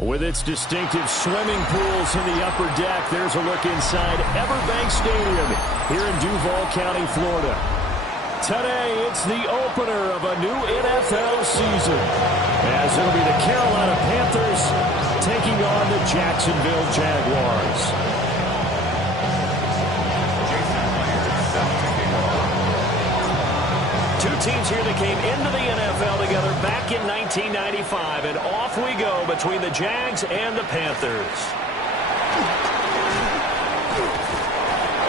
With its distinctive swimming pools in the upper deck, there's a look inside Everbank Stadium here in Duval County, Florida. Today, it's the opener of a new NFL season, as it'll be the Carolina Panthers taking on the Jacksonville Jaguars. Two teams here that came into the NFL together back in 1995, and off we go between the Jags and the Panthers.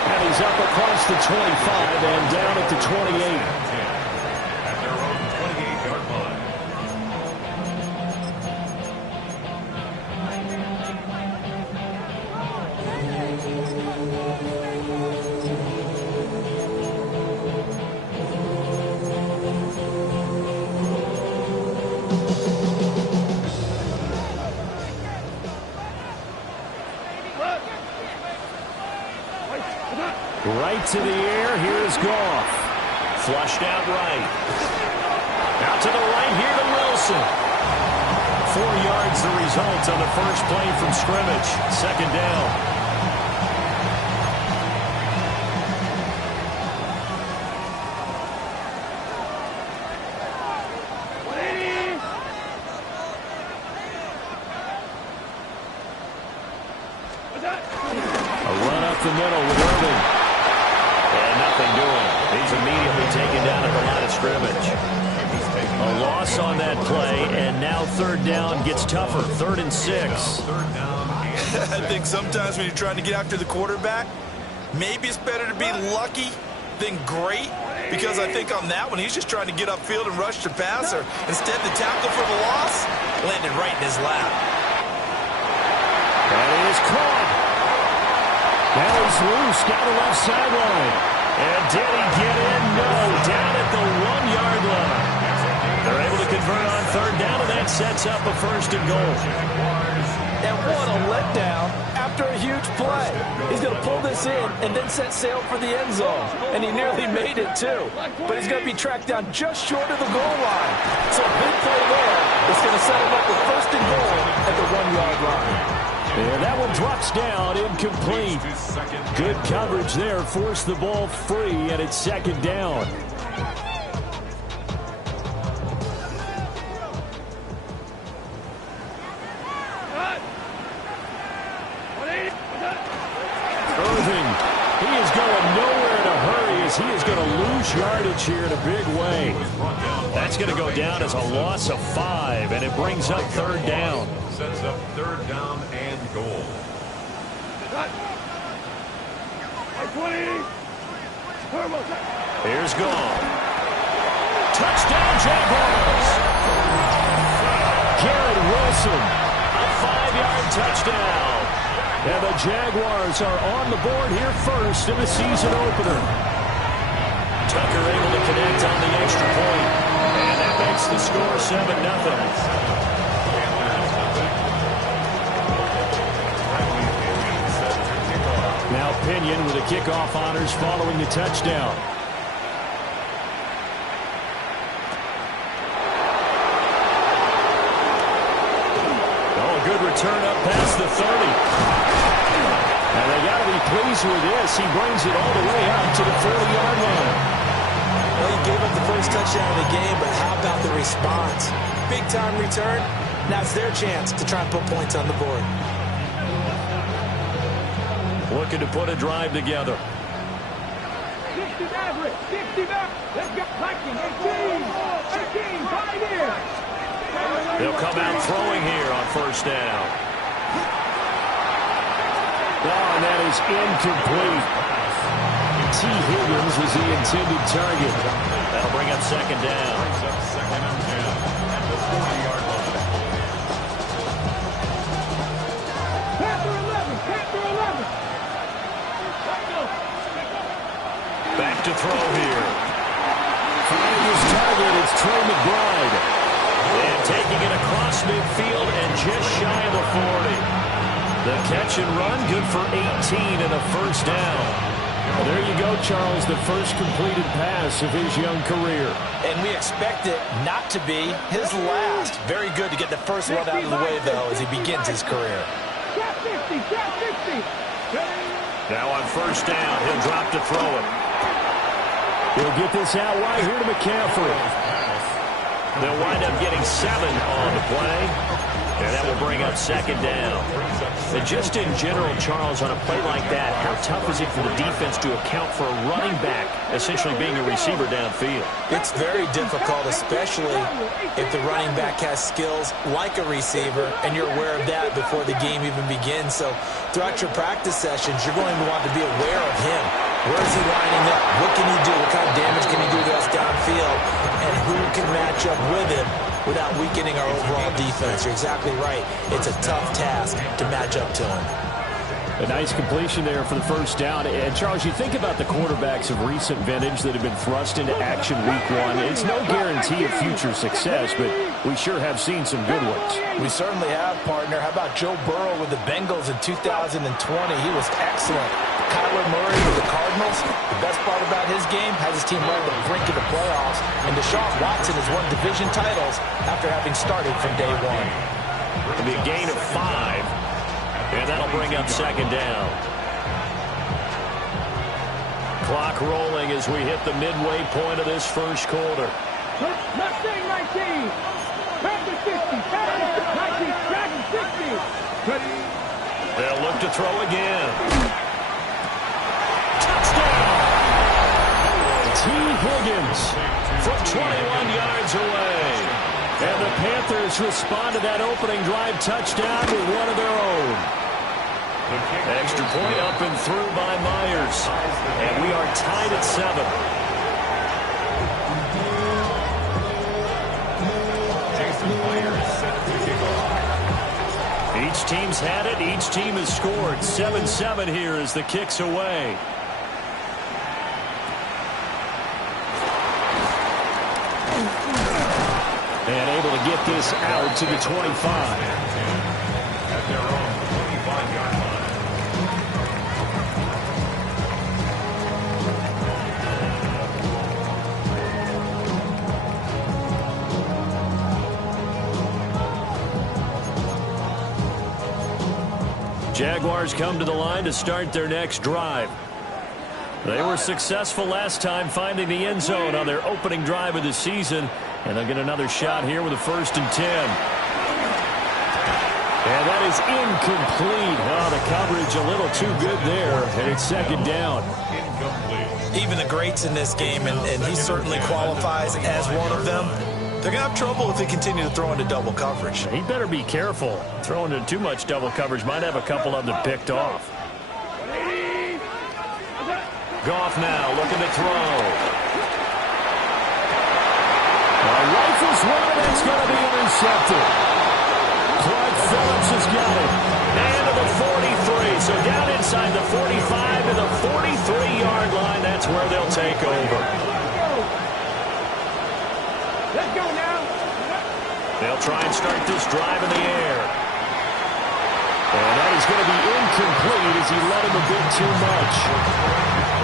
And he's up across the 25 and down at the 28. At their own 28-yard line. Right to the air, here's Goff. Flushed out right. Out to the right here to Wilson. 4 yards the result on the first play from scrimmage. Second down. A run up the middle with Irving. And nothing doing. He's immediately taken down at the line of scrimmage. A loss on that play, and now third down gets tougher. 3rd and 6. I think sometimes when you're trying to get after the quarterback, maybe it's better to be lucky than great, because I think on that one, he's just trying to get upfield and rush the passer. Instead, the tackle for the loss landed right in his lap. That is caught. Now he's loose down the left sideline. And did he get in? No. Down at the 1-yard line. They're able to convert on third down, and that sets up a 1st and goal. And what a letdown after a huge play. He's going to pull this in and then set sail for the end zone. And he nearly made it, too. But he's going to be tracked down just short of the goal line. So a big play there is going to set him up with 1st and goal at the 1-yard line. And that one drops down, incomplete. Good coverage there, forced the ball free, and it's 2nd down. Irving, he is going nowhere in a hurry as he is going to lose yardage here in a big way. That's going to go down as a loss of 5, and it brings up 3rd down. Sets up 3rd down and goal. Here's Goff. Touchdown, Jaguars. Garrett Wilson, a 5-yard touchdown. And the Jaguars are on the board here first in the season opener. Tucker able to connect on the extra point. And that makes the score 7-0. Now Pinion with the kickoff honors following the touchdown. Oh, a good return up past the 30. And they got to be pleased with this. He brings it all the way up to the 40-yard line. Well, he gave up the first touchdown of the game, but how about the response? Big-time return. Now it's their chance to try and put points on the board. Looking to put a drive together. 60 Maverick, 60 Maverick. Let's go. 18, Pioneer. They'll come out throwing here on 1st down. Oh, and that is incomplete. T. Higgins is the intended target. That'll bring up 2nd down. Second and 10 at the 40-yard line. Panther 11, Panther 11. Back to throw here. Finding his target, it's Trey McBride. And taking it across midfield and just shy of the 40. The catch and run, good for 18 and a 1st down. Well, there you go, Charles, the first completed pass of his young career. And we expect it not to be his last. Very good to get the first one out of the way, though, as he begins his career. Now on first down, he'll drop to throw it. He'll get this out wide here to McCaffrey. They'll wind up getting 7 on the play. And that will bring up second down. And just in general, Charles, on a play like that, how tough is it for the defense to account for a running back essentially being a receiver downfield? It's very difficult, especially if the running back has skills like a receiver, and you're aware of that before the game even begins. So throughout your practice sessions, you're going to want to be aware of him. Where is he lining up? What can he do? What kind of damage can he do to us downfield? And who can match up with him without weakening our overall defense? You're exactly right. It's a tough task to match up to him. A nice completion there for the first down. And, Charles, you think about the quarterbacks of recent vintage that have been thrust into action week 1. It's no guarantee of future success, but we sure have seen some good ones. We certainly have, partner. How about Joe Burrow with the Bengals in 2020? He was excellent. Kyler Murray with the Cardinals. The best part about his game has his team right at the brink of the playoffs. And Deshaun Watson has won division titles after having started from day 1. It'll be a gain of 5. And that'll bring up second down. Clock rolling as we hit the midway point of this first quarter. Mustang 19. Panthers 60. Panthers 19. Jags 60. They'll look to throw again. Touchdown! T. Higgins from 21 yards away. And the Panthers respond to that opening drive touchdown with one of their own. Extra point up and through by Myers. And we are tied at 7. Each team's had it. Each team has scored. 7-7 here as the kick's away. And able to get this out to the 25. At their own 25-yard line. Jaguars come to the line to start their next drive. They were successful last time finding the end zone on their opening drive of the season. And they'll get another shot here with a 1st and 10. And that is incomplete. Oh, the coverage a little too good there. And it's second down. Incomplete. Even the greats in this game, and he certainly qualifies as one of them, they're going to have trouble if they continue to throw into double coverage. He better be careful. Throwing into too much double coverage might have a couple of them picked off. Goff now looking to throw. Rifles one, that's going to be intercepted. Clark Phillips has got it. And to the 43. So down inside the 45 to the 43-yard line. That's where they'll take over. Let's go now. They'll try and start this drive in the air. And that is going to be incomplete as he let him a bit too much.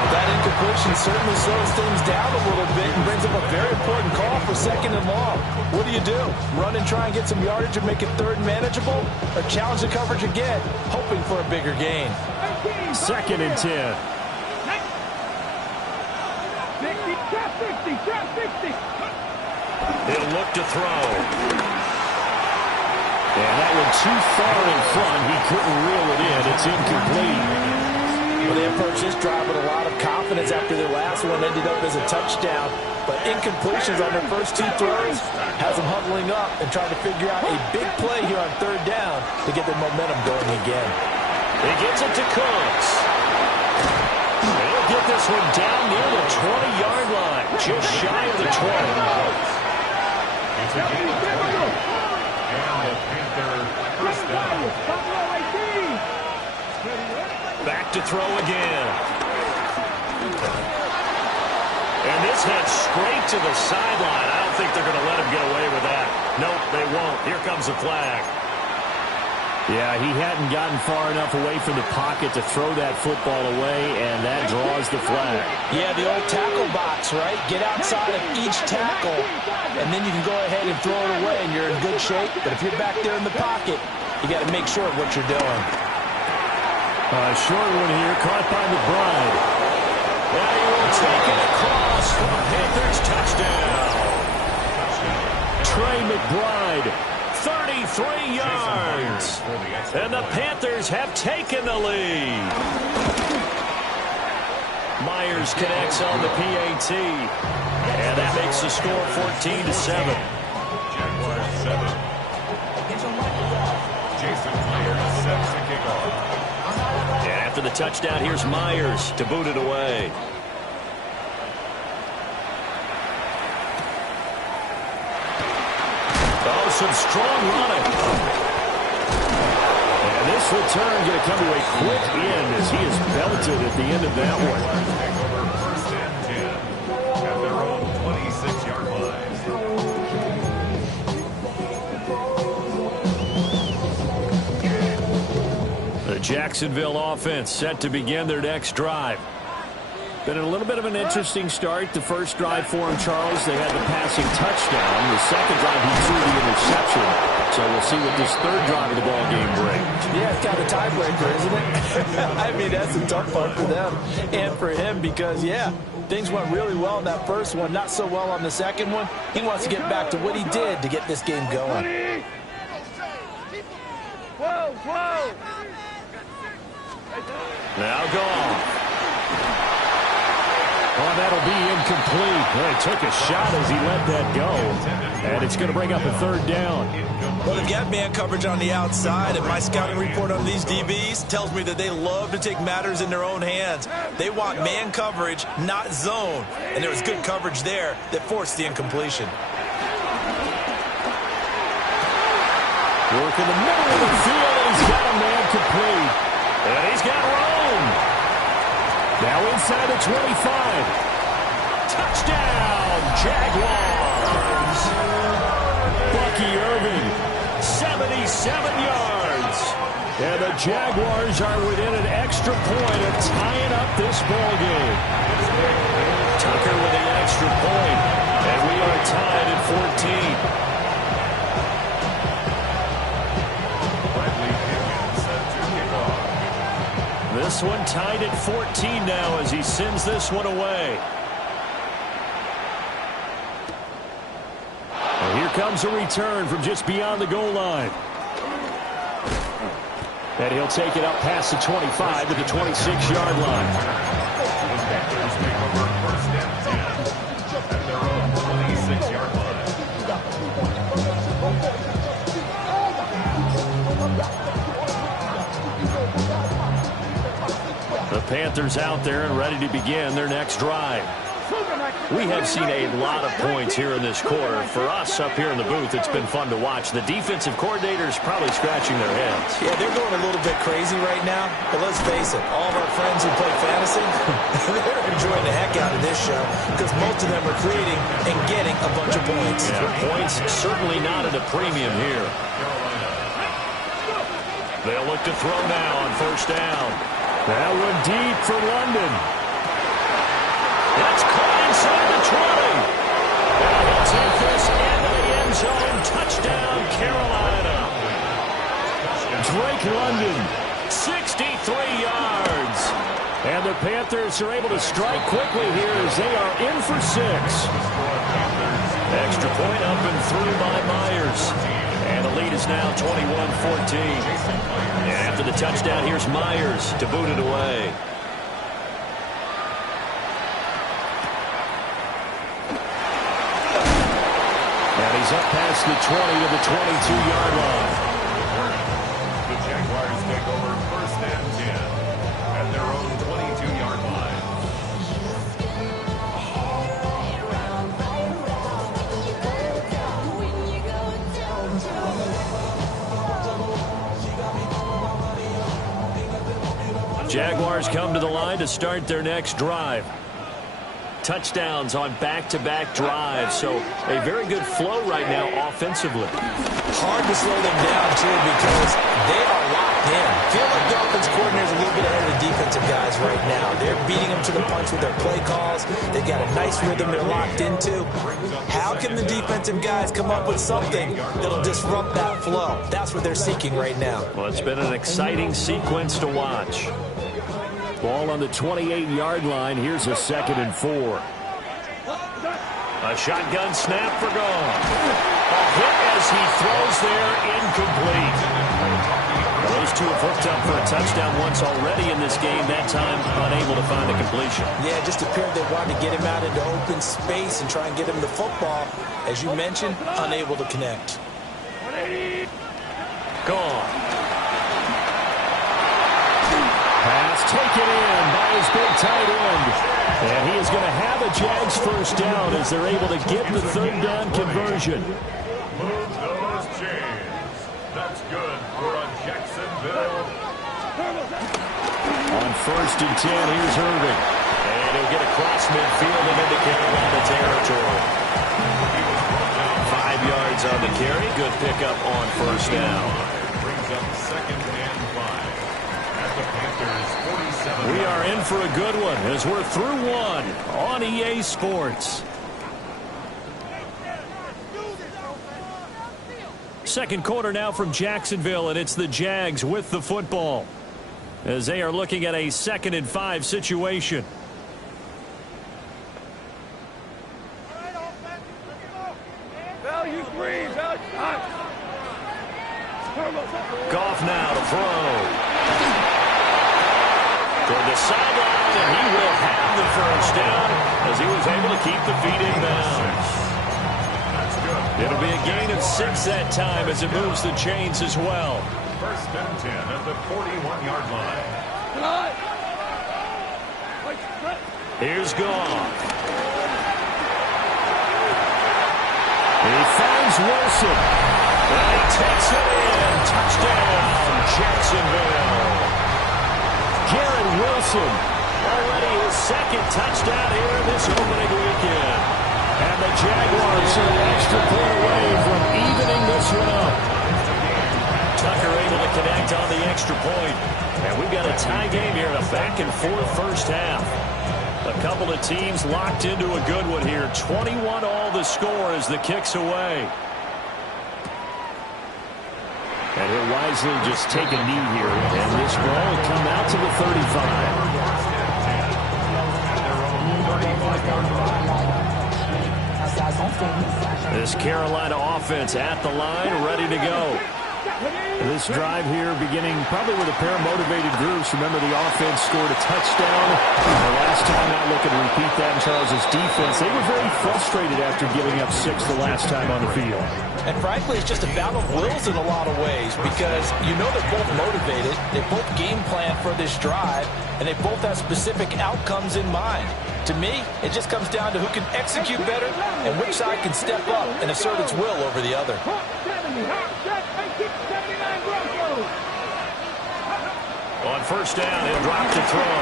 That incompletion certainly slows things down a little bit and brings up a very important call for 2nd and long. What do you do? Run and try and get some yardage and make it 3rd and manageable? Or challenge the coverage again, hoping for a bigger gain? 2nd and 10. 60, trap 60, trap 60. He'll look to throw. And that one too far in front. He couldn't reel it in. It's incomplete. Well, they approached this drive with a lot of confidence after their last one ended up as a touchdown. But incompletions on their first 2 throws has them huddling up and trying to figure out a big play here on 3rd down to get their momentum going again. He gets it to Cooks. He'll get this one down near the 20-yard line, just shy of the 20. It's a gain of 20. And the Panther first down. Back to throw again. And this head straight to the sideline. I don't think they're going to let him get away with that. Nope, they won't. Here comes the flag. Yeah, he hadn't gotten far enough away from the pocket to throw that football away, and that draws the flag. Yeah, the old tackle box, right? Get outside of each tackle, and then you can go ahead and throw it away, and you're in good shape. But if you're back there in the pocket, you got to make sure of what you're doing. Short one here, caught by McBride. Now he will take it across for the Panthers touchdown. Trey McBride, 33 yards. And the Panthers have taken the lead. Myers connects on the PAT. And that makes the score 14-7. Jaguars 7. Jason Myers sets the kickoff. And after the touchdown, here's Myers to boot it away. Oh, some strong running. And this return going to come to a quick end as he is belted at the end of that one. Take over first and 10 at their own 26-yard line. The Jacksonville offense set to begin their next drive. Been a little bit of an interesting start. The first drive for him, Charles, they had the passing touchdown. The second drive, he threw the interception. So we'll see what this third drive of the ball game brings. Yeah, it's kind of a tiebreaker, isn't it? I mean, that's a tough part for them and for him because, yeah, things went really well in that first one, not so well on the second one. He wants to get back to what he did to get this game going. Whoa, whoa! Now gone. Oh, that'll be incomplete. Well, he took a shot as he let that go. And it's going to bring up a third down. Well, they've got man coverage on the outside, and my scouting report on these DBs tells me that they love to take matters in their own hands. They want man coverage, not zone. And there was good coverage there that forced the incompletion. Work in the middle of the field, and he's got a man complete. And he's got Rome. Now inside the 25. Touchdown, Jaguars. Bucky Irving, 77 yards. And the Jaguars are within an extra point of tying up this ball game. Tucker with the extra point, and we are tied at 14. This one tied at 14 now as he sends this one away. And here comes a return from just beyond the goal line. And he'll take it up past the 25 to the 26-yard line. Panthers take over first and 10 at their own 26-yard line. The Panthers out there and ready to begin their next drive. We have seen a lot of points here in this quarter. For us up here in the booth, it's been fun to watch. The defensive coordinators probably scratching their heads. Yeah, they're going a little bit crazy right now. But let's face it, all of our friends who play fantasy, they're enjoying the heck out of this show because most of them are creating and getting a bunch of points. Yeah, points certainly not at a premium here. They'll look to throw now on first down. That one deep for London. That's caught inside the 20. And he'll take this into the end zone. Touchdown, Carolina. Drake London, 63 yards. And the Panthers are able to strike quickly here as they are in for 6. Extra point up and through by Myers. And the lead is now 21-14. And after the touchdown, here's Myers to boot it away. And he's up past the 20 to the 22-yard line. The Jaguars take over first and 10 at their own 22-yard line. Jaguars come to the line to start their next drive. touchdowns on back-to-back drives. So a very good flow right now offensively. Hard to slow them down, too, because they are locked in. Feel like the offense coordinator is a little bit ahead of the defensive guys right now. They're beating them to the punch with their play calls. They've got a nice rhythm they're locked into. How can the defensive guys come up with something that'll disrupt that flow? That's what they're seeking right now. Well, it's been an exciting sequence to watch. Ball on the 28-yard line. Here's a 2nd and 4. A shotgun snap for Goff. A hit as he throws there, incomplete. Those two have hooked up for a touchdown once already in this game. That time, unable to find a completion. Yeah, just appeared they wanted to get him out into open space and try and get him the football. As you mentioned, unable to connect. Goff. Pass taken in by his big tight end. And he is going to have a Jags first down as they're able to get the 3rd down conversion. Move those chains. That's good for a Jacksonville. On 1st and 10, here's Irving. And he'll get across midfield and into Carolina territory. 5 yards on the carry. Good pickup on 1st down. Brings up 2nd and 5. At the Panthers 47. We are in for a good one as we're through one on EA Sports. Second quarter now from Jacksonville, and it's the Jags with the football as they are looking at a 2nd and 5 situation. Goff now to throw. Toward the sideline, and he will have the first down as he was able to keep the feet in bounds. It'll be a gain of 6 that time as it moves the chains as well. 1st and 10 at the 41-yard line. Here's Goff. He finds Wilson. And he takes it in. Touchdown, Jacksonville. Garrett Wilson, already his 2nd touchdown here this opening weekend. And the Jaguars are an extra point away from evening this one up. Tucker able to connect on the extra point. And we've got a tie game here, a back-and-forth first half. A couple of teams locked into a good one here. 21 all the score as the kick's away. And he'll wisely just take a knee here. And this ball will come out to the 35. This Carolina offense at the line, ready to go. This drive here beginning probably with a pair of motivated groups. Remember, the offense scored a touchdown. The last time out, looking to repeat that in Charles' defense. They were very frustrated after giving up 6 the last time on the field. And frankly, it's just a battle of wills in a lot of ways because you know they're both motivated. They both game plan for this drive, and they both have specific outcomes in mind. To me, it just comes down to who can execute better and which side can step up and assert its will over the other. On 1st down, he'll drop to throw.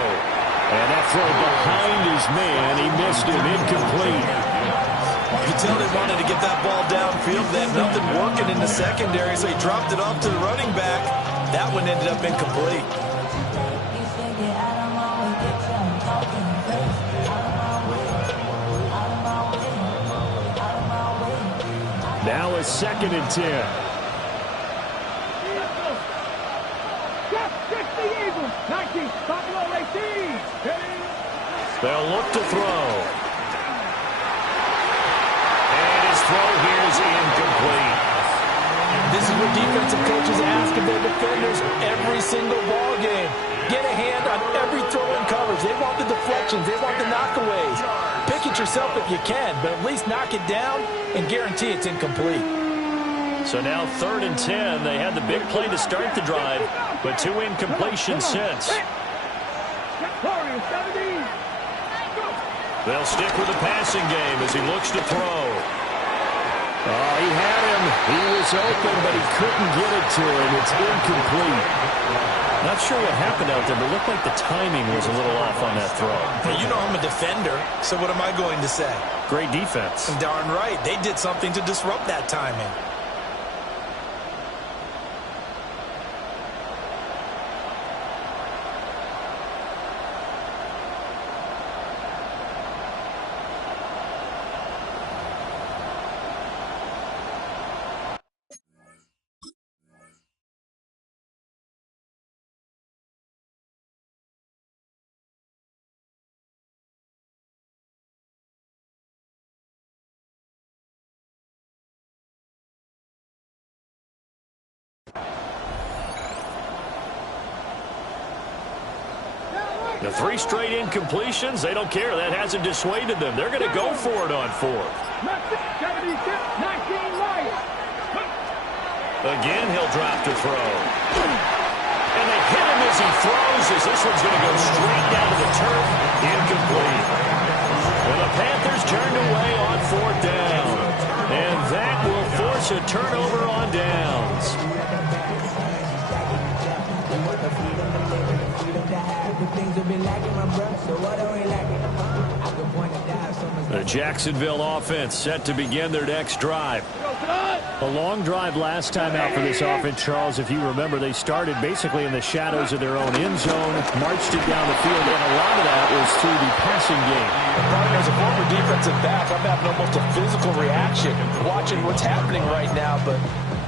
And that throw behind his man, he missed him, incomplete. You can tell they wanted to get that ball downfield. They had nothing working in the secondary, so he dropped it off to the running back. That one ended up incomplete. Now a 2nd and 10. They'll look to throw. And his throw here is incomplete. This is what defensive coaches ask of their defenders every single ball game. Get a hand on every throw in coverage. They want the deflections. They want the knockaways. Pick it yourself if you can, but at least knock it down and guarantee it's incomplete. So now 3rd and 10. They had the big play to start the drive, but 2 incompletions since. They'll stick with the passing game as he looks to throw. Oh, he had him. He was open, but he couldn't get it to him. It's incomplete. Not sure what happened out there, but it looked like the timing was a little off on that throw. Well, you know I'm a defender, so what am I going to say? Great defense. Darn right. They did something to disrupt that timing. The 3 straight incompletions, they don't care. That hasn't dissuaded them. They're going to go for it on 4th. Again, he'll drop to throw. And they hit him as he throws, as this one's going to go straight down to the turf. Incomplete. And the Panthers turned away on 4th down. And that will force a turnover on downs. The Jacksonville offense set to begin their next drive. A long drive last time out for this offense, Charles. If you remember, they started basically in the shadows of their own end zone, marched it down the field, and a lot of that was through the passing game. As a former defensive back, I'm having almost a physical reaction watching what's happening right now, but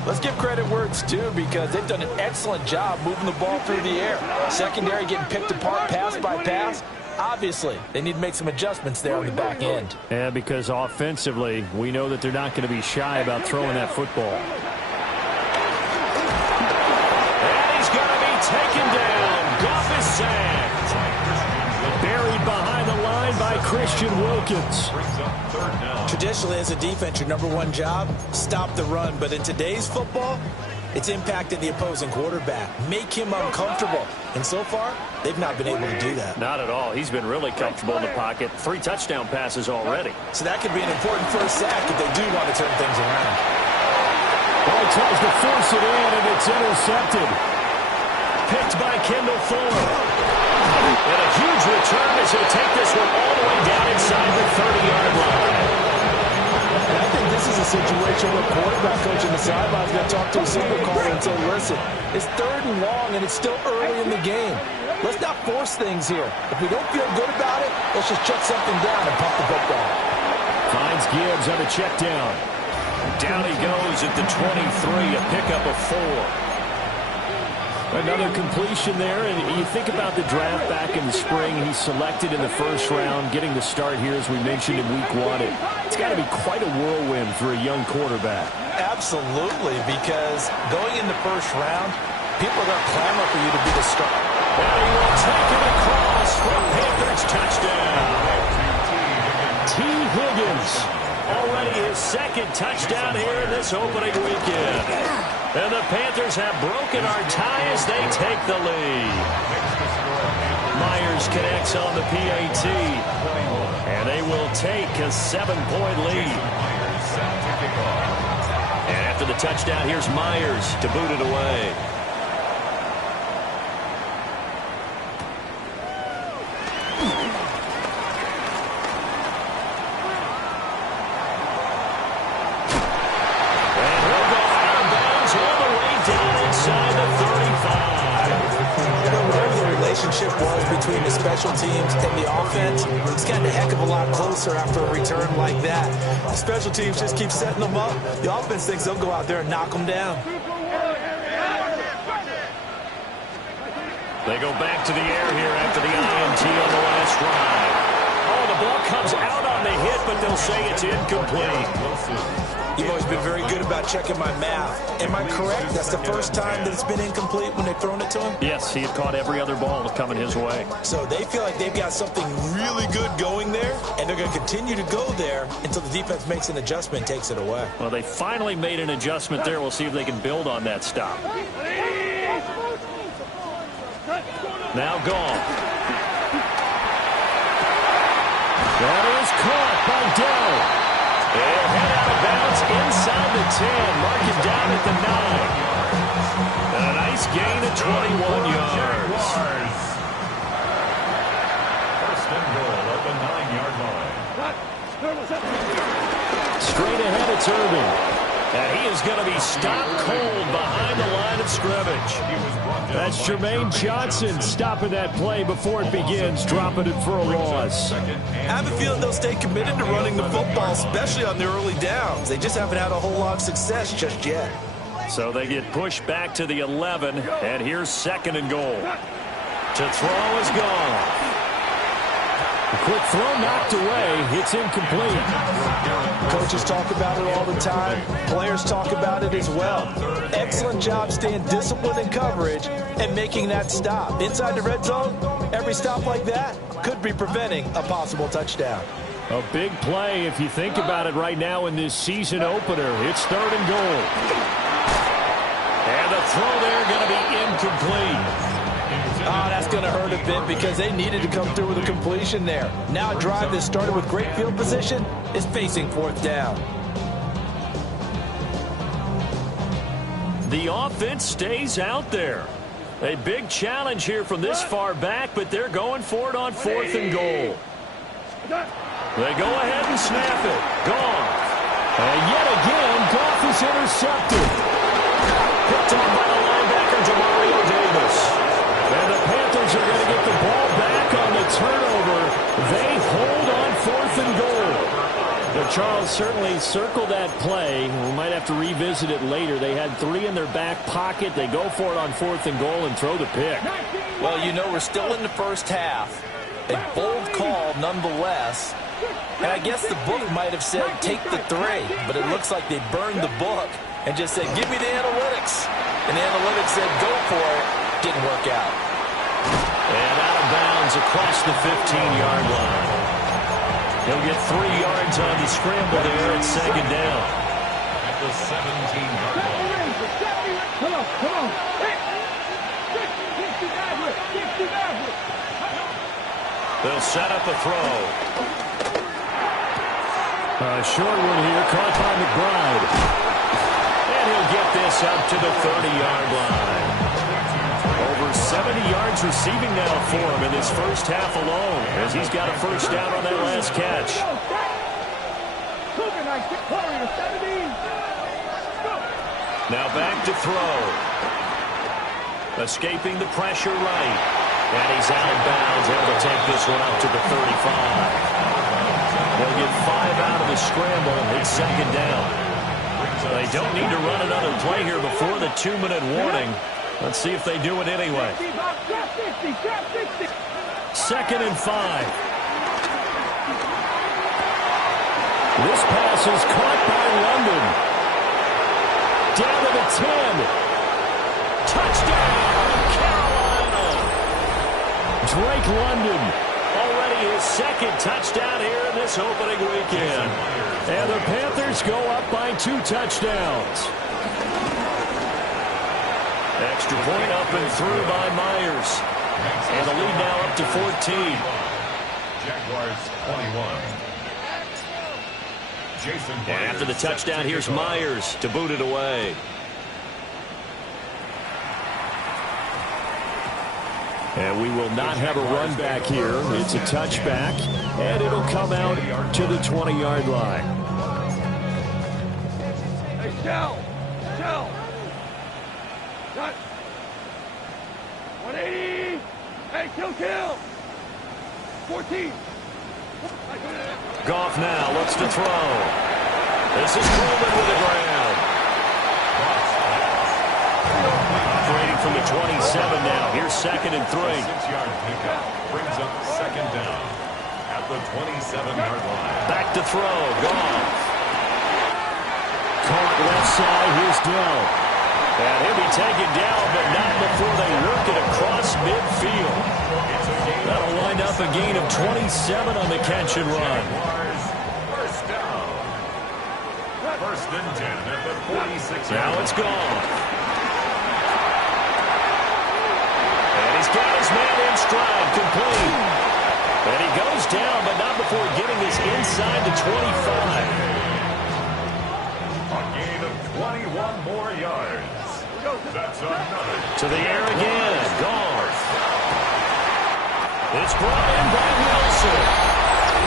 let's give credit where it's due because they've done an excellent job moving the ball through the air. Secondary getting picked apart pass by pass. Obviously, they need to make some adjustments there on the back end. Yeah, because offensively, we know that they're not going to be shy about throwing that football. And he's going to be taken down. Goff is sacked. Buried behind the line by Christian Wilkins. Traditionally, as a defense, your #1 job, stop the run. But in today's football, it's impacted the opposing quarterback. Make him uncomfortable. And so far, they've not been able to do that. Not at all. He's been really comfortable in the pocket. 3 touchdown passes already. So that could be an important first sack if they do want to turn things around. Well, he tries to force it in, and it's intercepted. Picked by Kendall Fuller. And a huge return as he'll take this one all the way down inside the 30-yard line. And I think this is a situation where quarterback coach on the sideline is going to talk to a signal caller and say, listen, it's 3rd and long, and it's still early in the game. Let's not force things here. If we don't feel good about it, let's just check something down and pump the football. Finds Gibbs on a check down. Down he goes at the 23, a pickup of 4. Another completion there, and you think about the draft back in the spring. He's selected in the 1st round, getting the start here, as we mentioned, in week 1. It's got to be quite a whirlwind for a young quarterback. Absolutely, because going in the 1st round, people are going to clamor for you to be the starter. And he will take it across for a Panthers touchdown. T. Higgins, already his 2nd touchdown here in this opening weekend. And the Panthers have broken our tie as they take the lead. Myers connects on the PAT. And they will take a 7-point lead. And after the touchdown, here's Myers to boot it away. Was between the special teams and the offense, it's gotten a heck of a lot closer after a return like that. The special teams just keep setting them up. The offense thinks they'll go out there and knock them down. They go back to the air here after the INT on the last drive. Oh, the ball comes out on the hit, but they'll say it's incomplete. You've always been very good about checking my math. Am I correct? That's the first time that it's been incomplete when they've thrown it to him? Yes, he had caught every other ball coming his way. So they feel like they've got something really good going there, and they're going to continue to go there until the defense makes an adjustment and takes it away. Well, they finally made an adjustment there. We'll see if they can build on that stop. Now gone. That is caught by Dell. They'll head out of bounds inside the 10. Mark it down at the 9. And a nice gain of 21 yards. Straight ahead, it's Irving. And he is going to be stopped cold behind the line of scrimmage. That's Jermaine Johnson stopping that play before it begins, dropping it for a loss. I have a feeling they'll stay committed to running the football, especially on the early downs. They just haven't had a whole lot of success just yet. So they get pushed back to the 11, and here's 2nd and goal. To throw is gone. A quick throw knocked away. It's incomplete. Coaches talk about it all the time. Players talk about it as well. Excellent job staying disciplined in coverage and making that stop. Inside the red zone, every stop like that could be preventing a possible touchdown. A big play if you think about it right now in this season opener. It's 3rd and goal. And the throw there going to be incomplete. Oh, that's going to hurt a bit because they needed to come through with a completion there. Now a drive that started with great field position is facing 4th down. The offense stays out there. A big challenge here from this far back, but they're going for it on 4th and goal. They go ahead and snap it. Goff. And yet again, Goff is intercepted. Picked up by the linebacker, Demario Davis. And the Panthers are going to get the ball back on the turnover. They hold on 4th and goal. Well, Charles certainly circled that play. We might have to revisit it later. They had 3 in their back pocket. They go for it on 4th and goal and throw the pick. Well, you know, we're still in the first half. A bold call nonetheless. And I guess the book might have said take the 3, but it looks like they burned the book and just said give me the analytics. And the analytics said go for it. Didn't work out. And out of bounds across the 15-yard line. He'll get 3 yards on the scramble there at 2nd down. At the 17-yard line. Come on. They'll set up a throw. A short one here, caught by McBride. And he'll get this up to the 30-yard line. Over 70 yards receiving now for him in this first half alone, as he's got a first down on that last catch. Now back to throw. Escaping the pressure right. And he's out of bounds, able to take this one up to the 35. They'll get 5 out of the scramble. It's 2nd down. They don't need to run another play here before the 2-minute warning. Let's see if they do it anyway. 2nd and 5. This pass is caught by London. Down to the 10. Touchdown, Carolina. Drake London, already his 2nd touchdown here in this opening weekend. And the Panthers go up by 2 touchdowns. Extra point up and through by Myers. And the lead now up to 14. Jaguars 21. Jason And after the touchdown, here's Myers to boot it away. And we will not have a run back here. It's a touchback, and it'll come out to the 20-yard line. Hey, Shell. Cut. 180. Hey, kill. 14. Goff now looks to throw. This is Coleman with the ground. Operating from the 27 now. Here's 2nd and 3. 6-yard pickup brings up 2nd down at the 27-yard line. Back to throw. Goff. Caught left side. Here's Dell. And he'll be taken down, but not before they work it across midfield. That'll wind up a gain of 27 on the catch and run. First down. 1st and 10 at the 46. Now it's gone. And he's got his man in stride, complete. And he goes down, but not before getting this inside the 25. A gain of 21 more yards. That's another. To the air again. Goff. It's brought in by Wilson.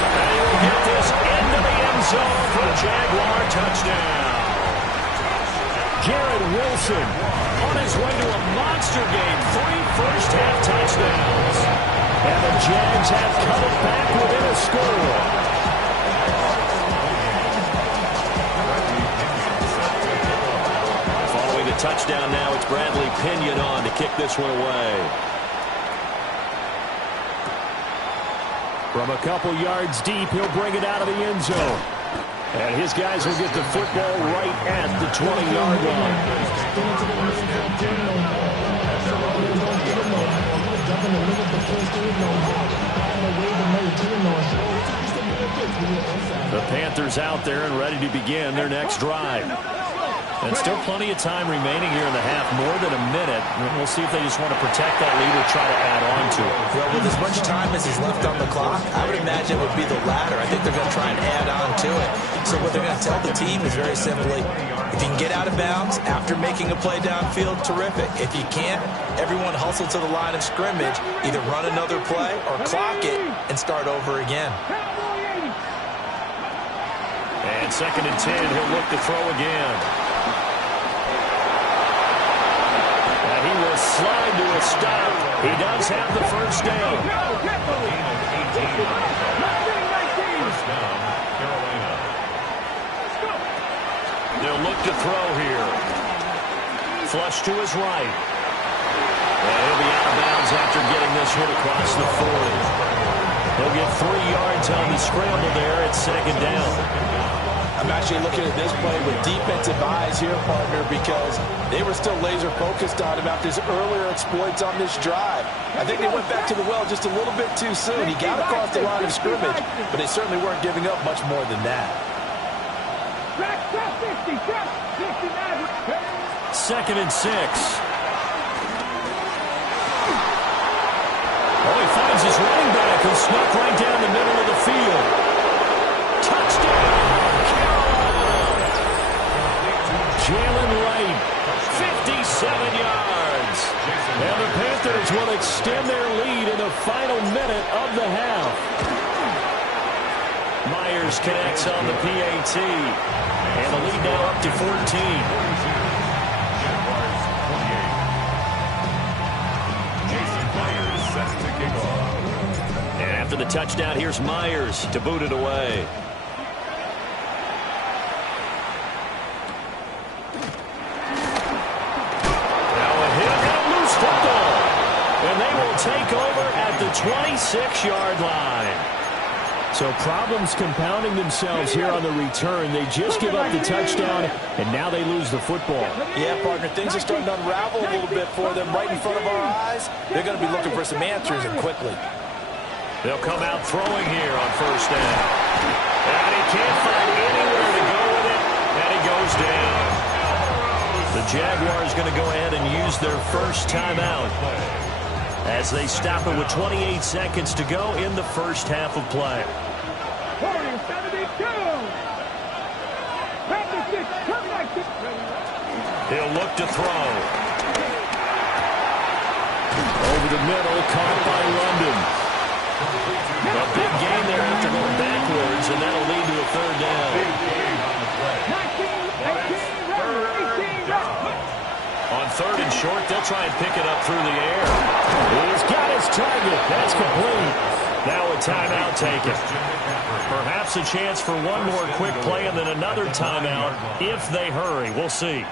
And he will get this into the end zone for a Jaguar touchdown. Garrett Wilson on his way to a monster game. 3 first-half touchdowns. And the Jags have cut it back within a score. Following the touchdown now, it's Bradley Pinion on to kick this one away. From a couple yards deep, he'll bring it out of the end zone. And his guys will get the football right at the 20-yard line. The Panthers out there and ready to begin their next drive. And still plenty of time remaining here in the half, more than a minute. We'll see if they just want to protect that lead or try to add on to it. Well, with as much time as is left on the clock, I would imagine it would be the latter. I think they're going to try and add on to it. So what they're going to tell the team is very simply, if you can get out of bounds after making a play downfield, terrific. If you can't, everyone hustle to the line of scrimmage, either run another play or clock it and start over again. And 2nd and 10, he'll look to throw again. He will slide to a stop. He does have the first down. They'll look to throw here. Flush to his right. And he'll be out of bounds after getting this hit across the 40. He'll get 3 yards on the scramble there at 2nd down. I'm actually looking at this play with defensive eyes here, partner, because they were still laser focused on him after his earlier exploits on this drive. I think they went back to the well just a little bit too soon. He got across the line of scrimmage, but they certainly weren't giving up much more than that. 2nd and 6. Oh, he finds his running back who snuck right down the middle of the field. Touchdown! Jalen Wright, 57 yards. And the Panthers will extend their lead in the final minute of the half. Myers connects on the PAT. And the lead now up to 14. And after the touchdown, here's Myers to boot it away. Take over at the 26-yard line. So problems compounding themselves here on the return. They just give up the touchdown, and now they lose the football. Yeah, partner, things are starting to unravel a little bit for them right in front of our eyes. They're going to be looking for some answers, and quickly. They'll come out throwing here on 1st down. And he can't find anywhere to go with it, and he goes down. The Jaguars going to go ahead and use their first timeout as they stop it with 28 seconds to go in the first half of play. He'll look to throw. Over the middle, caught by London. A big gain there after going backwards, and that'll lead to a 3rd down. On 3rd and short, they'll try and pick it up through the air. He's got his target. That's complete. Now a timeout taken. Perhaps a chance for one more quick play and then another timeout if they hurry. We'll see.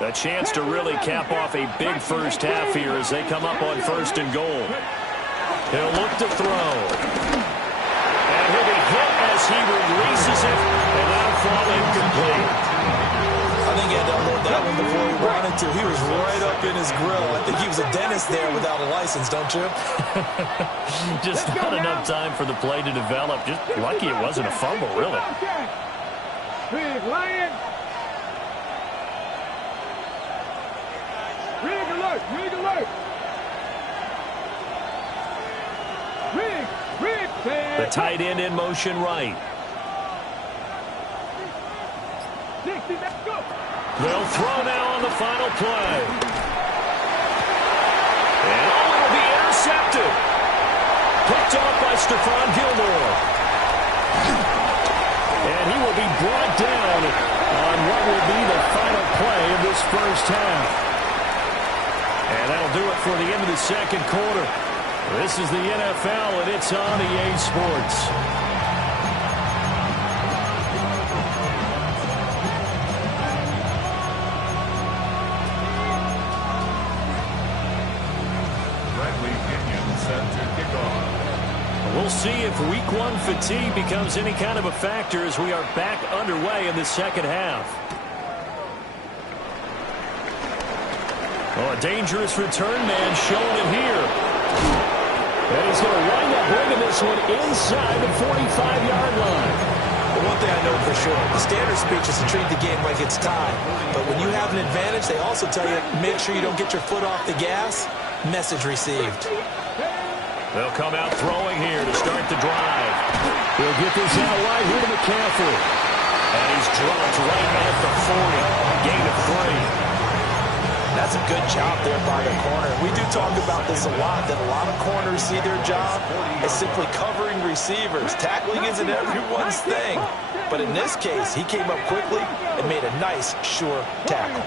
A chance to really cap off a big first half here as they come up on 1st and goal. He'll look to throw. And he'll be hit as he releases it, and that'll fall incomplete. I think he had to unload that one before he wanted to. He was right up in his grill. I think he was a dentist there without a license, don't you? Just not enough time for the play to develop. Just lucky it wasn't a fumble, really. Big Lion. Rig alert, rig alert. Rig, the tight end in motion right. 60, let's go. They'll throw now on the final play. And it'll be intercepted. Picked off by Stephon Gilmore. And And he will be brought down on what will be the final play of this first half. And that'll do it for the end of the second quarter. This is the NFL, and it's on EA Sports. We'll see if week one fatigue becomes any kind of a factor as we are back underway in the second half. Oh, a dangerous return man showing it here. And he's going to wind up bringing this one inside the 45-yard line. Well, one thing I know for sure, the standard speech is to treat the game like it's tied. But when you have an advantage, they also tell you, make sure you don't get your foot off the gas. Message received. They'll come out throwing here to start the drive. He'll get this out wide here to McCaffrey. And he's dropped right at the 40. Gain of 3. That's a good job there by the corner. We do talk about this a lot, that a lot of corners see their job as simply covering receivers. Tackling isn't everyone's thing. But in this case, he came up quickly and made a nice, sure tackle.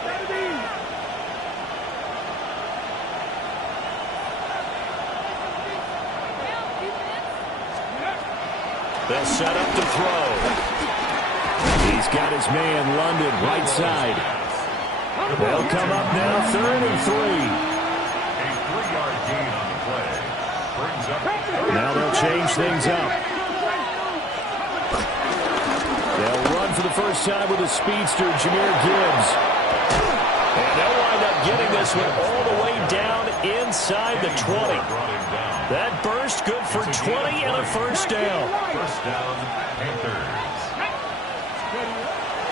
They'll set up to throw. He's got his man, London, right side. They'll come up now, 3rd and 3. A 3-yard gain on the play. Brings up now they'll change things up. They'll run for the first time with a speedster, Jahmyr Gibbs. And they'll wind up getting this one all the way down inside the 20. That burst good for 20 and a first down. First down, Panthers.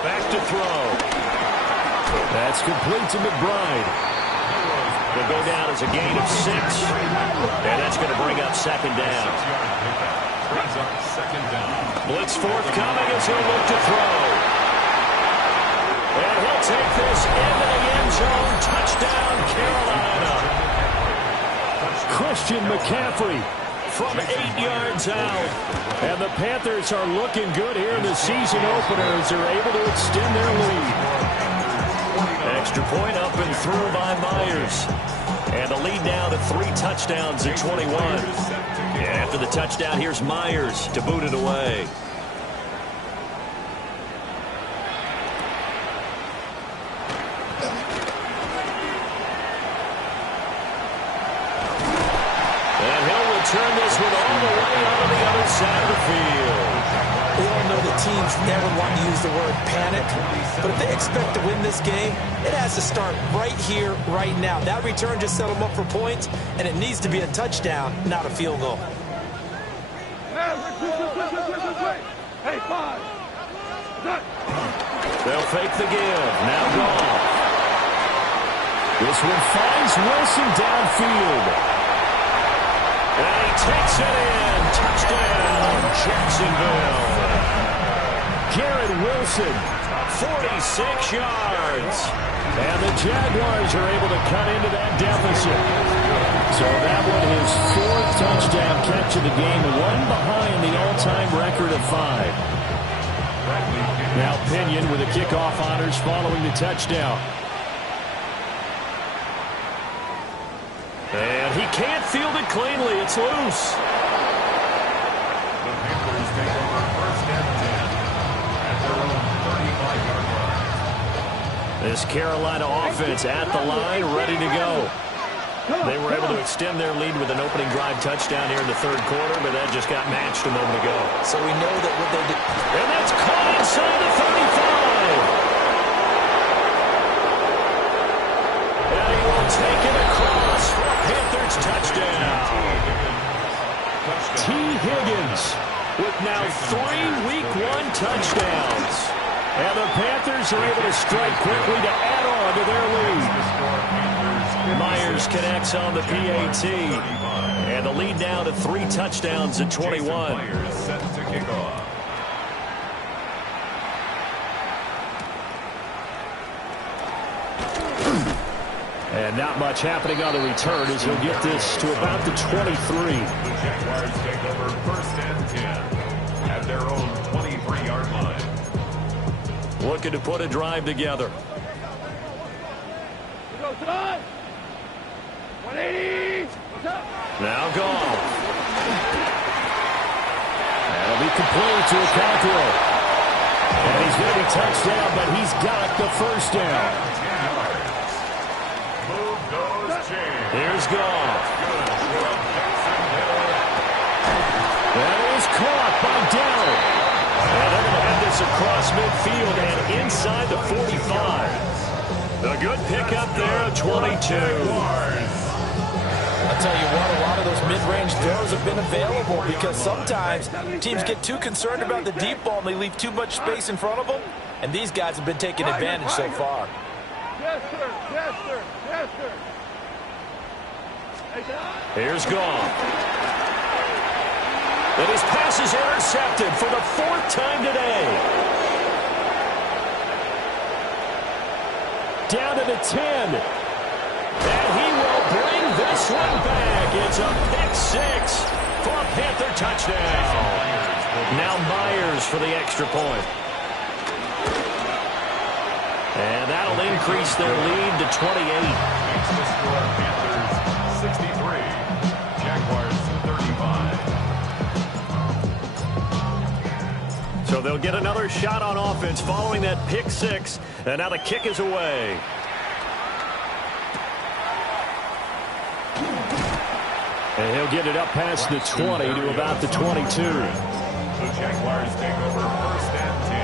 Back to throw. That's complete to McBride. They'll go down as a gain of 6. And that's going to bring up second down. Brings up second down. Blitz forthcoming as he'll look to throw. And he'll take this into the end zone. Touchdown, Carolina. Christian McCaffrey from 8 yards out. And the Panthers are looking good here in the season opener as they're able to extend their lead. Extra point up and through by Myers. And the lead now to 3 touchdowns at 21. After the touchdown, here's Myers to boot it away. Turn this one all the way out on the other side of the field. We all know the teams never want to use the word panic, but if they expect to win this game, it has to start right here, right now. That return just set them up for points, and it needs to be a touchdown, not a field goal. They'll fake the give. Now Goff. This one finds Wilson downfield. And he takes it in. Touchdown, Jacksonville. Garrett Wilson, 46 yards. And the Jaguars are able to cut into that deficit. So that one is 4th touchdown catch of the game, 1 behind the all-time record of 5. Now Pinion with the kickoff honors following the touchdown. And he can't field it cleanly. It's loose. The Panthers take over 1st and 10 at their own 35-yard line. This Carolina offense at the line, ready to go. They were able to extend their lead with an opening drive touchdown here in the 3rd quarter, but that just got matched a moment ago. So we know that what they did. And that's caught inside the 35. And he will take it across for a Panthers touchdown. T. Higgins with now 3 Week 1 touchdowns. And the Panthers are able to strike quickly to add on to their lead. Myers connects on the PAT. And the lead now to 3 touchdowns at 21. Myers set to kick off. And not much happening on the return as he'll get this to about the 23. The Jaguars take over 1st and 10 at their own 23-yard line. looking to put a drive together. Go, son! 180! What's up? Now Goff. That'll be complete to Cockrell. And he's going to be touched down, but he's got the first down. Here's Goff. That is caught by Dowd. And they're going to have this across midfield and inside the 45. A good pickup there at 22. I'll tell you what, a lot of those mid-range throws have been available because sometimes teams get too concerned about the deep ball and they leave too much space in front of them. And these guys have been taking advantage so far. Yes, sir. Yes, sir. Yes, sir. Here's Goff. And his pass is intercepted for the 4th time today. Down to the 10. And he will bring this one back. It's a pick 6 for a Panther touchdown. Now Myers for the extra point. And that'll increase their lead to 28. Makes the score Panthers 63, Jaguars 35. So they'll get another shot on offense following that pick 6. And now the kick is away. And he'll get it up past the 20 to about the 22. The Jaguars take over 1st and 10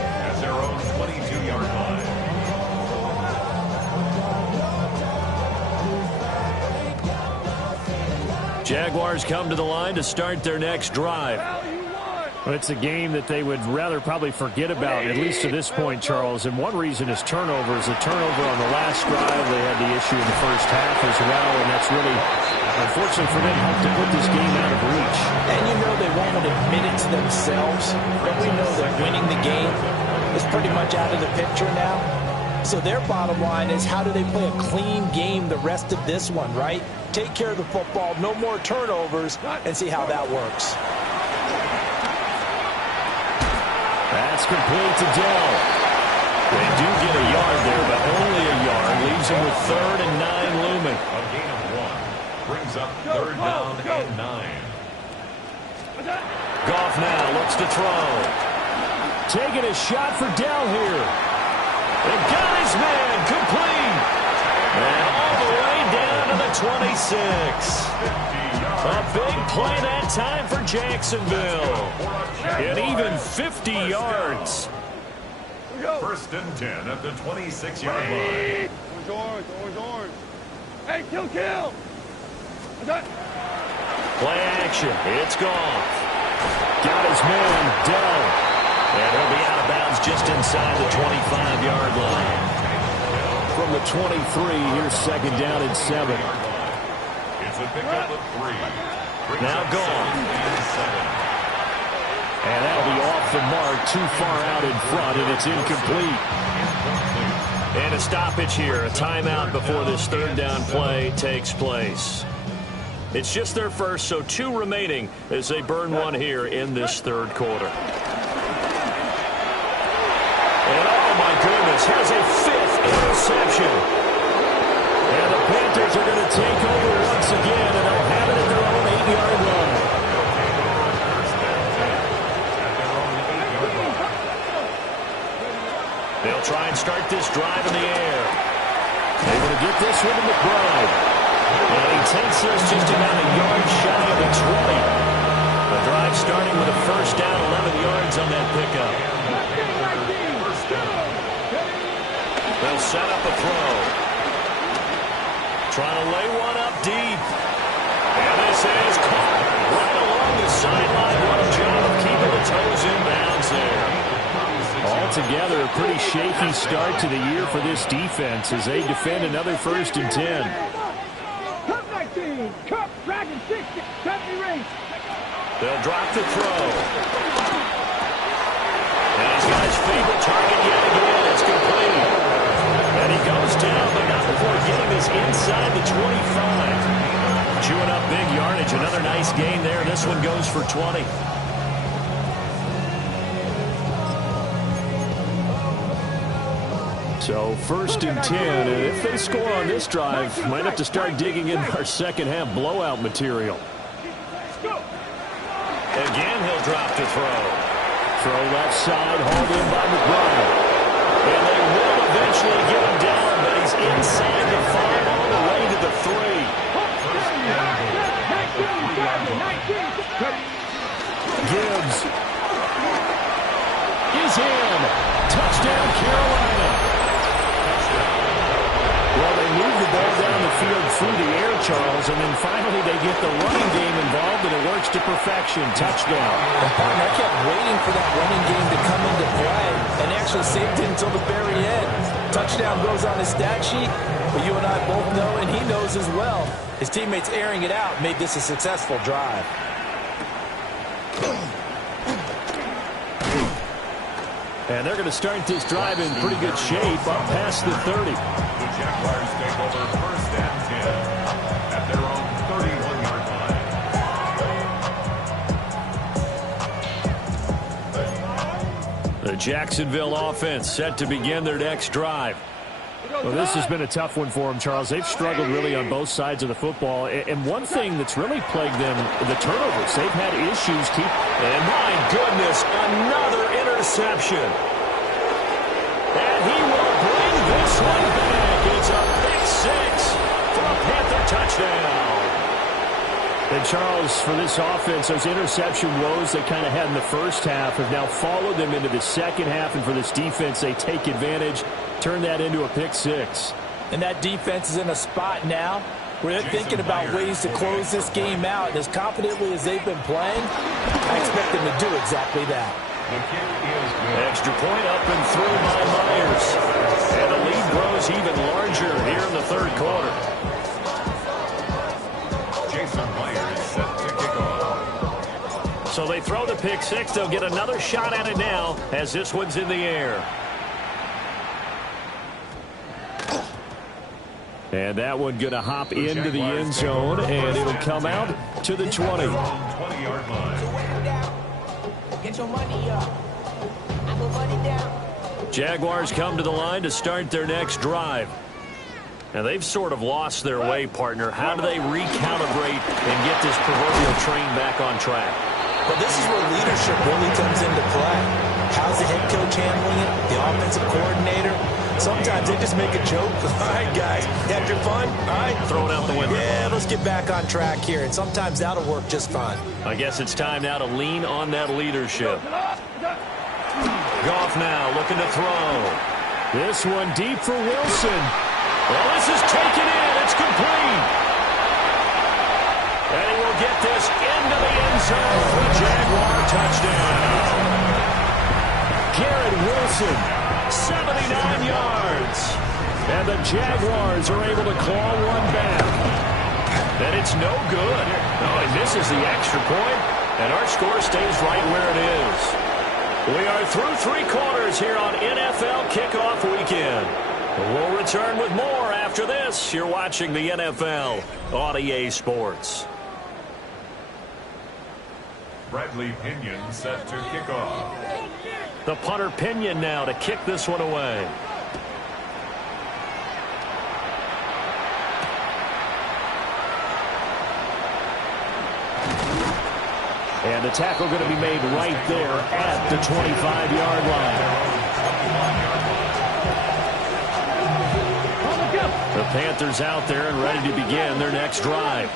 at their own 22-yard line. Jaguars come to the line to start their next drive. Well, it's a game that they would rather probably forget about, at least to this point, Charles. And one reason is turnovers. The turnover on the last drive, they had the issue in the first half as well, and that's really, unfortunately for them, helped to put this game out of reach. And you know they won't admit it to themselves, but we know that winning the game is pretty much out of the picture now. So their bottom line is, how do they play a clean game the rest of this one, right? Take care of the football, no more turnovers, and see how that works. That's complete to Dell. They do get a yard there, but only a yard. Leaves him with 3rd and 9 looming. A gain of 1 brings up 3rd down and 9. Goff now looks to throw. Taking a shot for Dell here. And got his man complete. And all the way down to the 26. A big play that time for Jacksonville. And even 50 yards. 1st and 10 at the 26-yard line. Orange. Hey, kill. Play action. It's Goff. Got his man, Dell. And he'll be out of bounds just inside the 25-yard line. From the 23, here's 2nd down and 7. It's a pickup of 3. Now Goff. And that'll be off the mark, too far out in front, and it's incomplete. And a stoppage here, a timeout before this 3rd down play takes place. It's just their first, so 2 remaining as they burn one here in this 3rd quarter. And oh my goodness, here's a 5th interception. And the Panthers are going to take over once again, and they'll have it at their own 8-yard line. They'll try and start this drive in the air. Able to get this one to McBride. And he takes this just about a yard shy of the 20. The drive starting with a 1st down, 11 yards on that pickup. They'll set up a throw. Trying to lay one up deep. And this is caught right along the sideline. What a job of keeping the toes in bounds there. Altogether, a pretty shaky start to the year for this defense as they defend another 1st and 10. Cup 19, Cup Dragon 60, Company race. They'll drop the throw. And he's got his favorite target yet again. It's complete. And he goes down, but not before getting this inside the 25. Chewing up big yardage. Another nice gain there. This one goes for 20. So 1st and 10, and if they score on this drive, might have to start digging in our second half blowout material. Again, he'll drop to throw. Throw left side, hauled in by McBride. And they will eventually get him down, but he's inside the 5 on the way to the 3. Gibbs is in. Touchdown, Carolina. Well, they move the ball down the field through the air, Charles, and then finally they get the running game involved, and it works to perfection. Touchdown. I kept waiting for that running game to come into play and actually saved it until the very end. Touchdown goes on his stat sheet, but you and I both know, and he knows as well, his teammates airing it out made this a successful drive. And they're going to start this drive in pretty good shape up past the 30. The Jaguars take over 1st and 10 at their own 31-yard line. The Jacksonville offense set to begin their next drive. Well, this has been a tough one for them, Charles. They've struggled really on both sides of the football. And one thing that's really plagued them, the turnovers. They've had issues And my goodness, another interception. And he will bring this one back. It's a pick 6 for a Panther touchdown. And, Charles, for this offense, those interception woes they kind of had in the first half have now followed them into the second half. And for this defense, they take advantage, turn that into a pick 6. And that defense is in a spot now where they're thinking about ways to close this game out. And as confidently as they've been playing, I expect them to do exactly that. Extra point up and through by Myers. And the lead grows even larger here in the 3rd quarter. So they throw the pick 6. They'll get another shot at it now as this one's in the air. And that one going to hop into the end zone, and it'll come out to the 20. 20-yard line. Get your money up. I put money down. Jaguars come to the line to start their next drive. Now, they've sort of lost their way, partner. How do they recalibrate and get this proverbial train back on track? Well, this is where leadership really comes into play. How's the head coach handling it? The offensive coordinator? Sometimes they just make a joke. All right, guys, had your fun? All right. Throw it out the window. Yeah, let's get back on track here. And sometimes that'll work just fine. I guess it's time now to lean on that leadership. Goff now looking to throw. This one deep for Wilson. Well, this is taken in. It's complete. And he will get this into the end zone for a Jaguar touchdown. Garrett Wilson, 79 yards. And the Jaguars are able to claw one back. And it's no good. Oh, he misses the extra point, and our score stays right where it is. We are through 3 quarters here on NFL Kickoff Weekend. We'll return with more after this. You're watching the NFL on EA Sports. Bradley Pinion set to kick off. The punter Pinion now to kick this one away. And the tackle going to be made right there at the 25-yard line. The Panthers out there and ready to begin their next drive.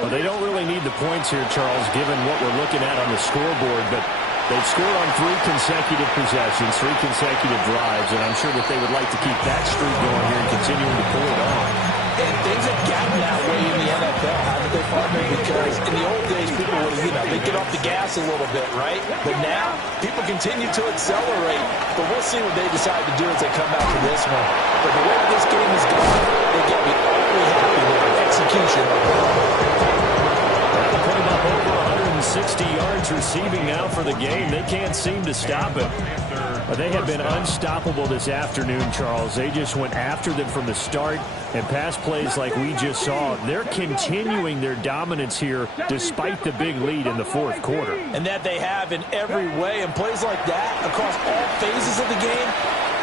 Well, they don't really need the points here, Charles, given what we're looking at on the scoreboard, but they've scored on 3 consecutive possessions, 3 consecutive drives, and I'm sure that they would like to keep that streak going here and continuing to pull it on. And things have gotten that way in the NFL, haven't they, partner? Because in the old days, people would, they'd get off the gas a little bit, right? But now, people continue to accelerate. But we'll see what they decide to do as they come out to this one. But the way this game is going, they get me awfully happy with their execution. Putting up over 160 yards receiving now for the game. They can't seem to stop it. They have been unstoppable this afternoon, Charles. They just went after them from the start, and pass plays like we just saw. They're continuing their dominance here despite the big lead in the 4th quarter. And that they have in every way. And plays like that across all phases of the game,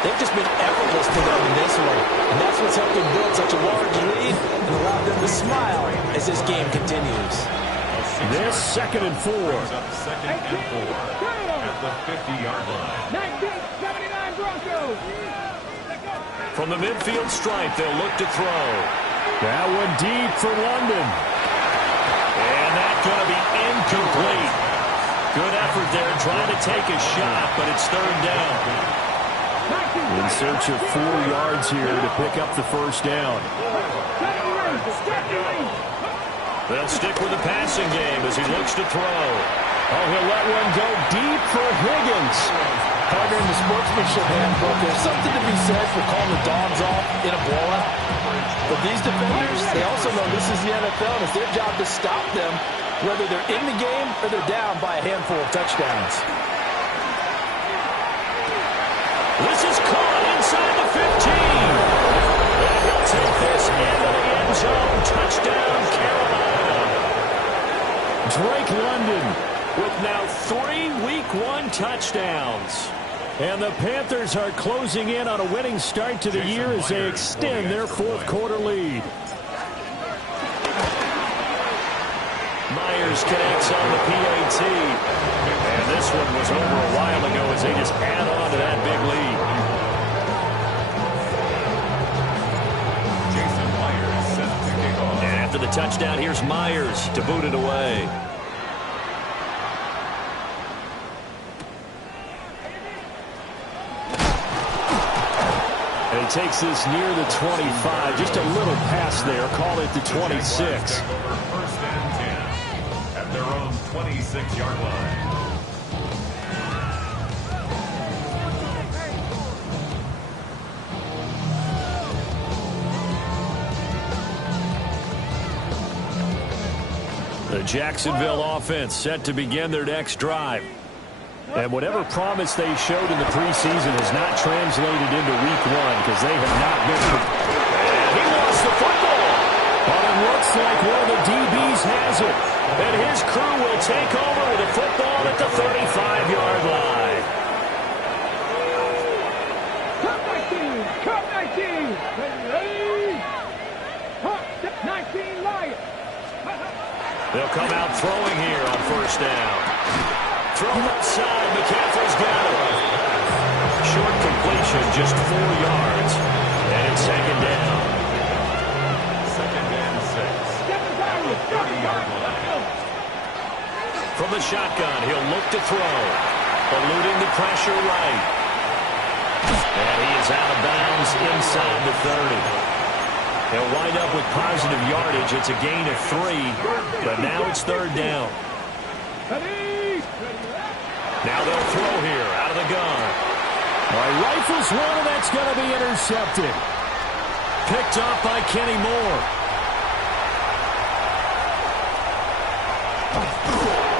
They've just been effortless to them in this one. And that's what's helped them build such a large lead and allowed them to smile as this game continues. This 2nd and 4. Second and 4 at the 50-yard line. 1979 Broncos. From the midfield stripe, they'll look to throw. That one deep for London. And that's going to be incomplete. Good effort there trying to take a shot, but it's 3rd down. In search of 4 yards here to pick up the first down. They'll stick with the passing game as he looks to throw. Oh, he'll let one go deep for Higgins. Partner, in the sportsmanship handbook, there's something to be said for calling the dogs off in a blowout. But these defenders, they also know this is the NFL, and it's their job to stop them, whether they're in the game or they're down by a handful of touchdowns. This is caught inside the 15. And he'll take this into the end zone. Touchdown, Carolina. Drake London With now 3 Week 1 touchdowns. And the Panthers are closing in on a winning start to the year as they extend their 4th quarter lead. Myers connects on the PAT. And this one was over a while ago as they just add on to that big lead. Jason Myers set to kick off. And after the touchdown, here's Myers to boot it away. And he takes this near the 25. Just a little pass there. Call it the 26. First and 10 at their own 26-yard line. The Jacksonville offense set to begin their next drive. And whatever promise they showed in the preseason has not translated into Week 1 because they have not been. And he lost the football. But it looks like one of the DBs has it. And his crew will take over with the football at the 35-yard line. Cup 19. Cup 19. Ready? Cup 19 Lions. They'll come out throwing here on first down. Throw outside. McCaffrey's got it. Short completion, just 4 yards. And it's 2nd down. 2nd and 6 at the 30-yard line. From the shotgun, he'll look to throw. Eluding the pressure right. And he is out of bounds inside the 30. They'll wind up with positive yardage. It's a gain of 3, but now it's 3rd down. Now they'll throw here out of the gun. Rifles one, and that's going to be intercepted. Picked off by Kenny Moore.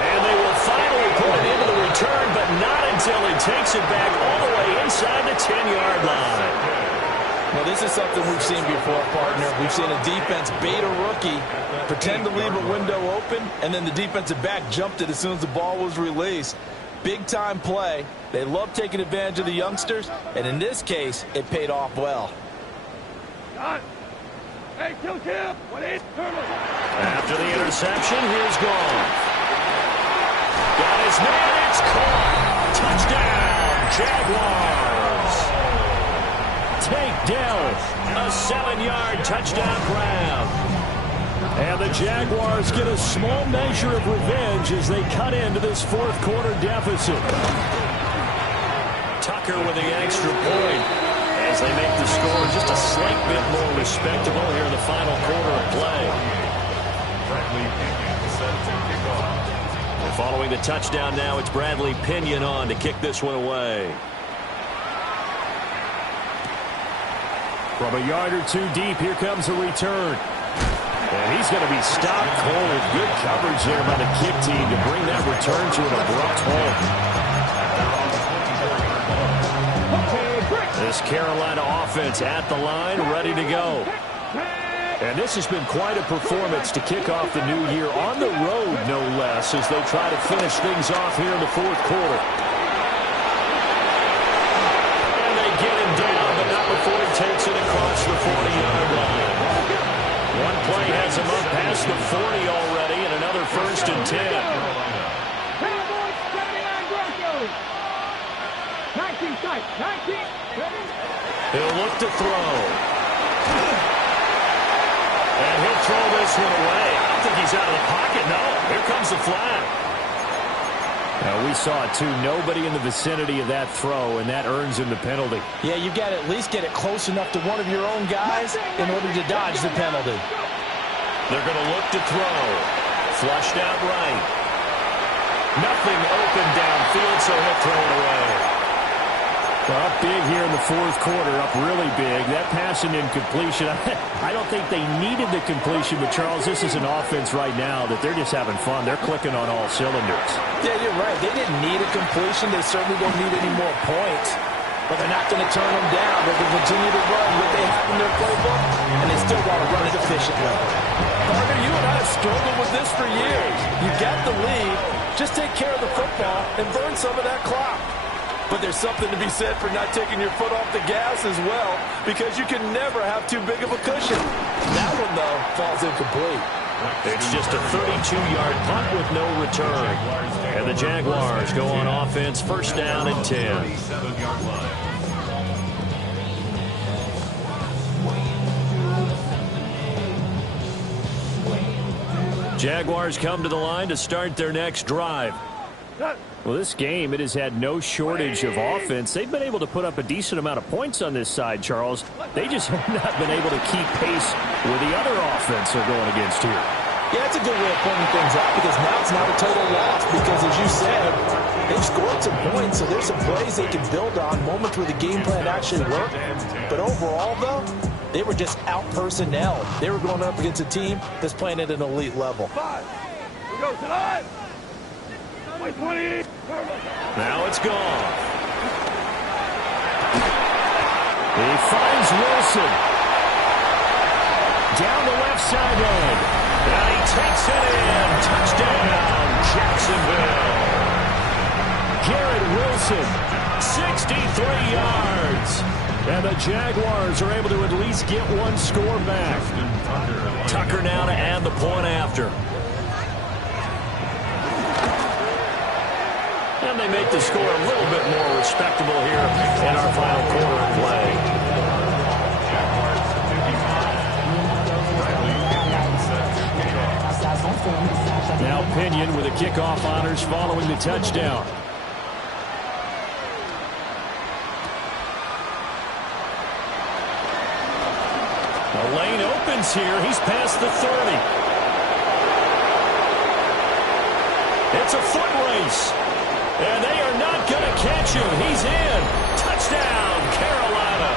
And they will finally put it into the return, but not until he takes it back all the way inside the 10-yard line. Well, this is something we've seen before, partner. We've seen a defense bait a rookie, pretend to leave a window open, and then the defensive back jumped it as soon as the ball was released. Big-time play. They love taking advantage of the youngsters, and in this case, it paid off well. Hey, kill him. After the interception, here's Goff. Got his man, it's caught. Touchdown, Jaguars. Takedown. A 7-yard touchdown grab. And the Jaguars get a small measure of revenge as they cut into this 4th quarter deficit. Tucker with the extra point as they make the score just a slight bit more respectable here in the final quarter of play. Bradley Pinion set to kick off. And following the touchdown now, it's Bradley Pinion on to kick this one away. From a yard or 2 deep, here comes a return. And he's going to be stopped cold. Good coverage there by the kick team to bring that return to an abrupt halt. This Carolina offense at the line, ready to go. And this has been quite a performance to kick off the new year on the road, no less, as they try to finish things off here in the 4th quarter. And they get him 40-yard line. One play has him up past the 40 already, and another 1st and 10. Cowboys 79 Broncos. 19 sight. 19. He'll look to throw. And he'll throw this one away. I don't think he's out of the pocket. No, here comes the flag. Now, we saw it, too. Nobody in the vicinity of that throw, and that earns him the penalty. Yeah, you've got to at least get it close enough to one of your own guys in order to dodge the penalty. They're going to look to throw. Flushed out right. Nothing open downfield, so he'll throw it away. Well, up big here in the 4th quarter, up really big. That pass and incompletion, I don't think they needed the completion, but, Charles, this is an offense right now that they're just having fun. They're clicking on all cylinders. Yeah, you're right. They didn't need a completion. They certainly don't need any more points. But they're not going to turn them down. They're going to continue to run what they have in their playbook, and they still want to run it efficiently. Partner, you and I have struggled with this for years. You got the lead. Just take care of the football and burn some of that clock. But there's something to be said for not taking your foot off the gas as well, because you can never have too big of a cushion. That one, though, falls incomplete. It's just a 32-yard punt with no return. And the Jaguars go on offense, 1st down and 10. Jaguars come to the line to start their next drive. Well, this game, it has had no shortage of offense. They've been able to put up a decent amount of points on this side, Charles. They just have not been able to keep pace with the other offense they're going against here. Yeah, it's a good way of pointing things out, because now it's not a total loss, because as you said, they've scored some points, so there's some plays they can build on, moments where the game plan actually worked. But overall, though, they were just out-personnel. They were going up against a team that's playing at an elite level. We go tonight. 20. Now it's gone. He finds Wilson. Down the left sideline. And he takes it in. Touchdown, Jacksonville. Garrett Wilson, 63 yards. And the Jaguars are able to at least get one score back. Tucker now to add the point after. And they make the score a little bit more respectable here in our final quarter of play. Now Pinion with the kickoff honors following the touchdown. The lane opens here. He's past the 30. It's a foot race. And they are not going to catch him. He's in. Touchdown, Carolina.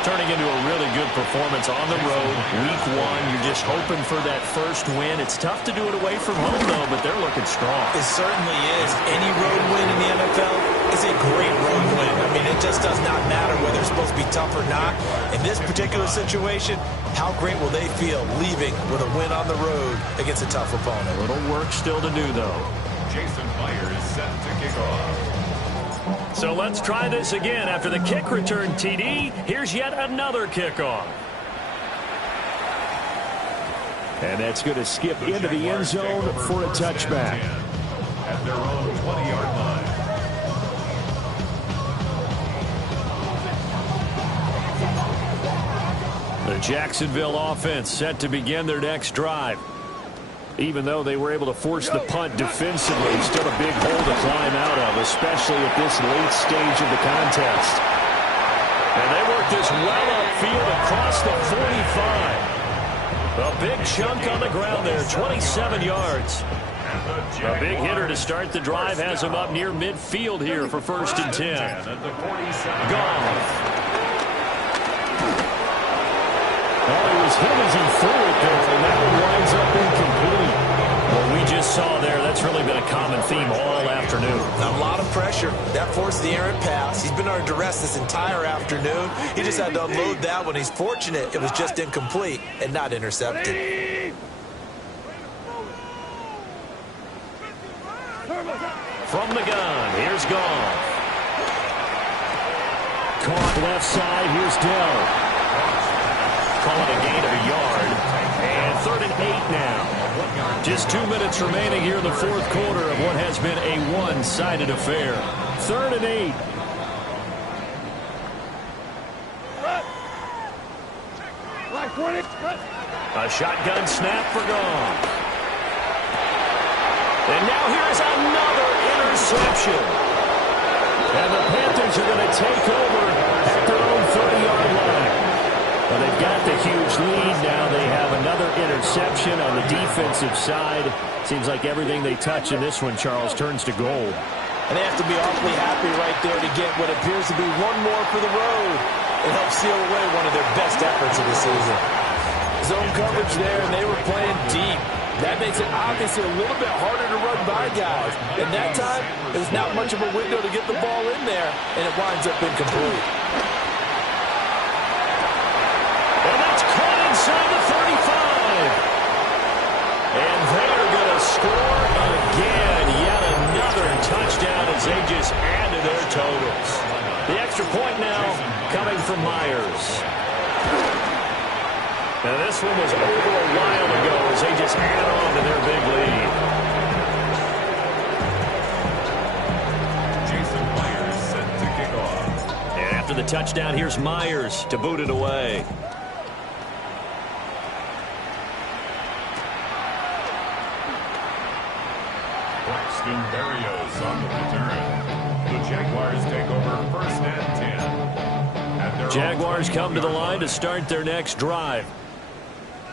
Turning into a really good performance on the road. Week 1, you're just hoping for that first win. It's tough to do it away from home, though, but they're looking strong. It certainly is. Any road win in the NFL is a great road win. I mean, it just does not matter whether it's supposed to be tough or not. In this particular situation, how great will they feel leaving with a win on the road against a tough opponent? A little work still to do, though. Jason Myers set to kick off. So let's try this again. After the kick return TD, here's yet another kickoff. And that's going to skip into the end zone for a touchback. At their own 20-yard line. The Jacksonville offense set to begin their next drive. Even though they were able to force the punt defensively, still a big hole to climb out of, especially at this late stage of the contest. And they work this well upfield across the 45. A big chunk on the ground there, 27 yards. A big hitter to start the drive has him up near midfield here for 1st and 10. Gone. Well, he was hit as he threw it, though, and that one winds up incomplete. Well, we just saw there, that's really been a common theme all afternoon. A lot of pressure. That forced the errant pass. He's been under duress this entire afternoon. He just had to unload that one. He's fortunate it was just incomplete and not intercepted. From the gun, here's Goff. Caught left side, here's Dell. call it a gain of a yard. And 3rd and 8 now. Just 2 minutes remaining here in the fourth quarter of what has been a one-sided affair. 3rd and 8. A shotgun snap for Gone. And now here's another interception. And the Panthers are going to take over at their own 30-yard line. Well, they've got the huge lead now. They have another interception on the defensive side. Seems like everything they touch in this one, Charles, turns to gold. And they have to be awfully happy right there to get what appears to be one more for the road. It helps seal away one of their best efforts of the season. Zone coverage there, and they were playing deep. That makes it obviously a little bit harder to run by guys. And that time, there's not much of a window to get the ball in there, and it winds up incomplete. And that's caught inside the 35. And they are going to score again. Yet another touchdown as they just add to their totals. The extra point now coming from Myers. Now this one was over a while ago as they just add on to their big lead. Jason Myers set to kick off. And after the touchdown, here's Myers to boot it away. Braxton Berrios on the return. The Jaguars take over 1st and 10. Jaguars come to the line to start their next drive.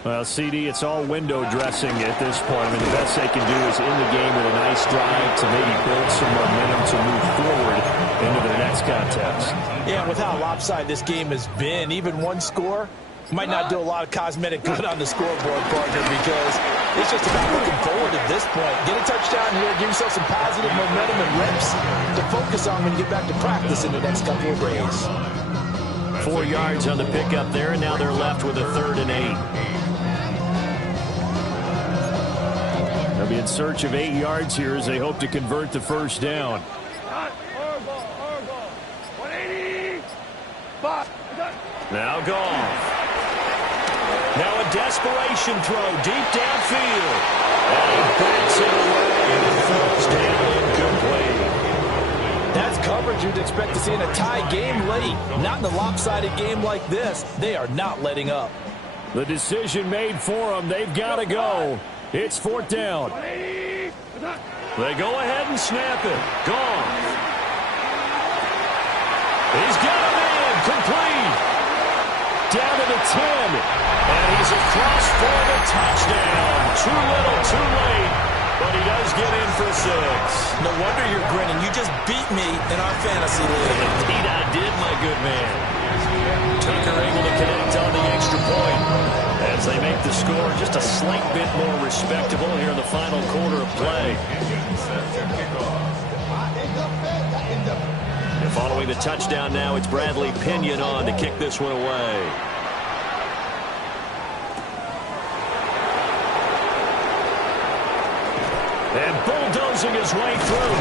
Well, CD, it's all window dressing at this point. I mean, the best they can do is in the game with a nice drive to maybe build some momentum to move forward into their next contest. Yeah, with how lopsided this game has been, even one score might not do a lot of cosmetic good on the scoreboard, partner, because it's just about looking forward at this point. Get a touchdown here, give yourself some positive momentum and reps to focus on when you get back to practice in the next couple of days. 4 yards on the pickup there, and now they're left with a 3rd and 8. They'll be in search of 8 yards here as they hope to convert the first down. Now Goff. Now a desperation throw deep downfield. And he backs it away and throws down incomplete. That's coverage you'd expect to see in a tie game late. Not in a lopsided game like this. They are not letting up. The decision made for them. They've got to go. It's 4th down. They go ahead and snap it. Goff. He's got him in. Complete. Down to the 10. And he's across for the touchdown. Too little, too late. But he does get in for 6. No wonder you're grinning. You just beat me in our fantasy league. Indeed I did, my good man. Tucker able to connect on the extra point as they make the score just a slight bit more respectable here in the final quarter of play. And following the touchdown now, it's Bradley Pinion on to kick this one away. And bulldozing his way through.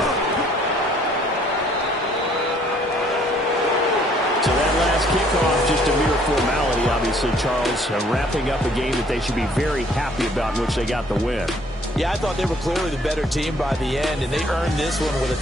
So that last kickoff, just a mere formality, obviously, Charles, wrapping up a game that they should be very happy about in which they got the win. Yeah, I thought they were clearly the better team by the end, and they earned this one with a